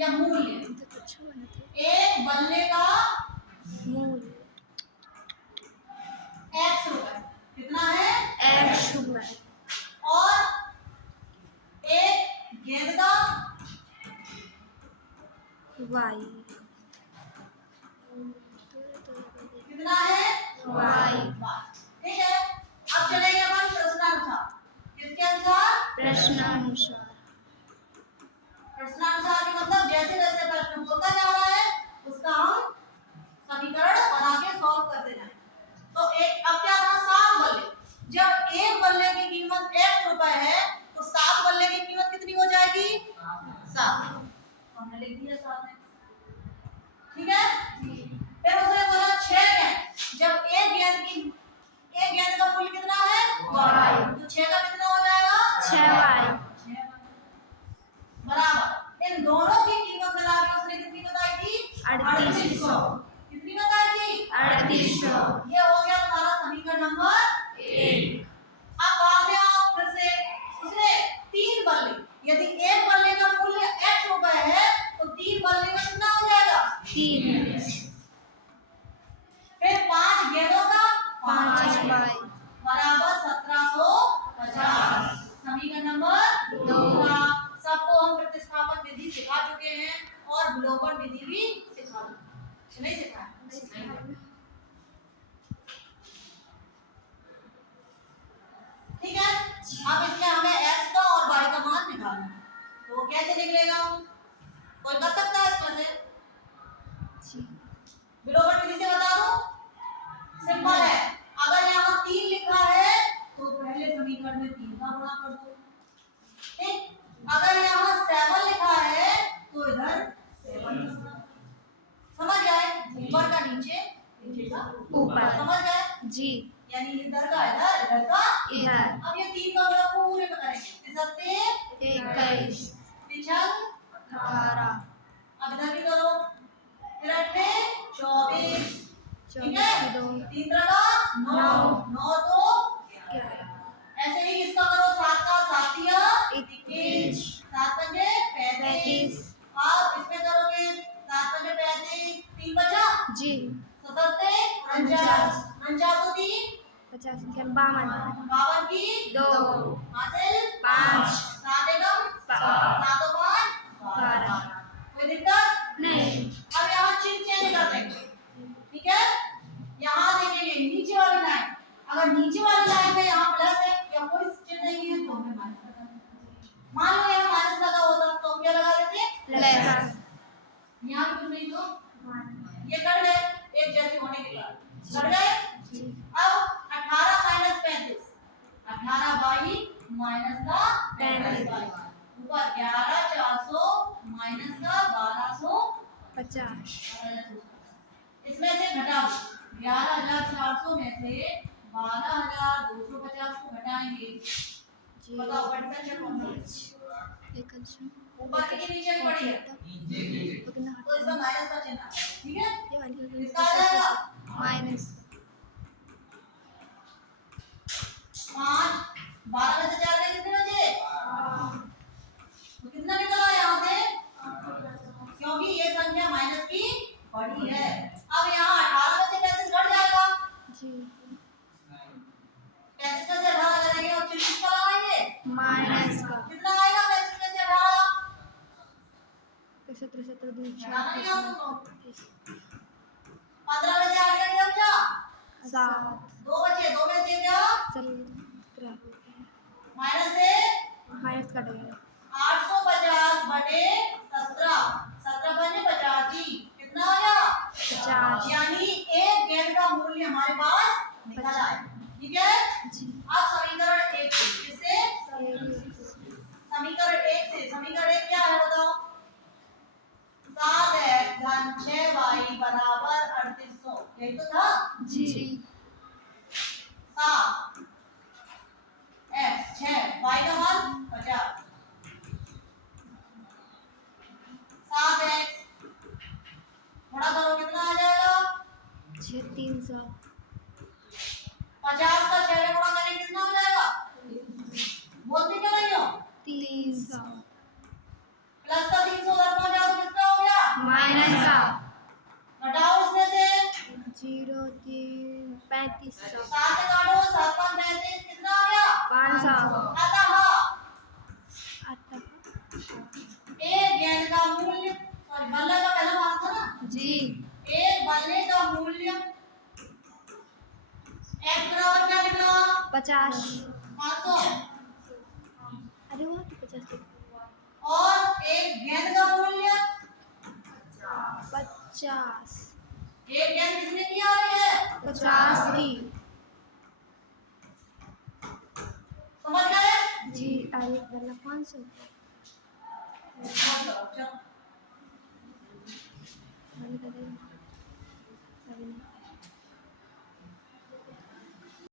या मूल्य। एक बल्ले का मूल्य x रुपए। कितना है? x रुपए। और एक गेंद का y कितना है? y। ठीक है, अब चलेंगे अपन प्रश्नानुसार। किसके अनुसार? प्रश्नानुसार। प्रश्नानुसार का मतलब जैसे जैसे प्रश्न होता जा रहा है उसका हम समीकरण बना के सॉल्व करते जाएं। तो एक अब क्या था? 7 बल्ले। जब एक बल्ले की कीमत x रुपए है तो 7 बल्ले की कीमत कितनी हो जाएगी? 7। हमने लिख दिया 7 में। ठीक है, फिर उसने बोला 6 गेंद। जब एक गेंद का मूल्य कितना है? y। तो 6 का कितना हो जाएगा? 6y। बराबर इन दोनों की कीमत मिला के उसने कितनी बताई थी? 3800। कितनी बताई थी? 3800। ये हो गया तुम्हारा समीकरण नंबर 1। अब बाद में आओ फिर से उसने 3 बल्ले, यदि एक बल्ले का मूल्य x रुपए है तो 3 बल्ले का कितना हो जाएगा? 3। फिर 5 गेंदों का 5y बराबर 1750। समीकरण नंबर 2। सबको हम प्रतिस्थापन विधि सिखा चुके हैं और विलोपन विधि भी सिखा चुके हैं। नहीं सिखाया? ठीक है, अब इसमें हमें x का और y का मान निकालना है। तो कैसे निकलेगा? कोई कर सकता है इसमें से? विलोपन विधि से बता दो। सिंपल है, अगर यहाँ 3 लिखा है तो पहले समीकरण में 3 का गुणा कर दो। ठीक, अगर यहाँ 7 लिखा है तो इधर 7 का गुणा। समझ गए? ऊपर का नीचे, नीचे का ऊपर। समझ गए जी। यानी इधर का इधर, इधर का इधर। अब ये 3 का गुणा पूरे में करेंगे। 21 पिछल 18 अब इधर भी करो। फिर 8 24। ठीक है, 3 का 9 9 2 11। ऐसे ही इसका करो 7 का 7 दिया 21 7 पंजे 35। अब इसमें करोगे 7 पंजे 35 3 बचा जी। 77 49 49 3 50 52 52 की 2 हासिल 5 7 एकम 7 और 5 12। कोई दिक्कत नहीं। अब यहाँ चिन्ह चेंज कर देंगे। ठीक है, यहाँ देखेंगे नीचे वाली लाइन, अगर नीचे वाली लाइन में यहाँ प्लस है या कोई चिन्ह नहीं है तो हमें माइनस लगा देंगे। मान लो यहाँ माइनस लगा होता तो हम क्या लगा देते? प्लस। यहाँ भी कुछ नहीं तो ये कट गए एक जैसे होने के बाद कट गए। अब 18 माइनस 35 18 बाई माइनस का 35 ऊपर 11 400 माइनस का 1250। इसमें से घटाओ 11,400 में से 12,250 को घटाएंगे। बताओ बड़ी संख्या कौन सी है? ऊपर की नीचे की बड़ी है तो इसका माइनस का चिन्ह है। ठीक है, इसका आ जाएगा माइनस 5 12 में से 4 गए कितने बचे? तो कितना निकला यहाँ से? क्योंकि ये संख्या माइनस की बड़ी है। अब यहाँ 18 में से 35 घट जाएगा। जी। 35 में से 18 करेंगे और 30 का लगाएंगे माइनस का कितना आएगा? 35 में से 18 17 17 2 घटाना नहीं आता तो 15 में से 8 का क्या बचा? 7 2 बचे 2 में से क्या? 17 माइनस से माइनस कट गया 850 बटे 17 17 बने 85 कितना आ गया? 50। यानी एक गेंद का मूल्य हमारे पास निकल आया। ठीक है, अब समीकरण 1 से किससे? समीकरण 1 से। समीकरण 1 क्या है बताओ? 7x धन 6y बराबर 3800 यही तो था। जी। 7 x 6 y का मान 50 300 सात से काटो, 7 5 35, कितना आ गया? 500 आता हो। आता एक गेंद का मूल्य, सॉरी बल्ले का पहला भाग था ना, जी एक बल्ले का मूल्य x बराबर क्या निकला? 50 500। अरे वो तो 50 और एक गेंद का मूल्य, 50 एक गेंद कितने की आ रही है? 50 की समझ गए? जी और एक बल्ला 500 चलो मैंने कहा था, अभी नहीं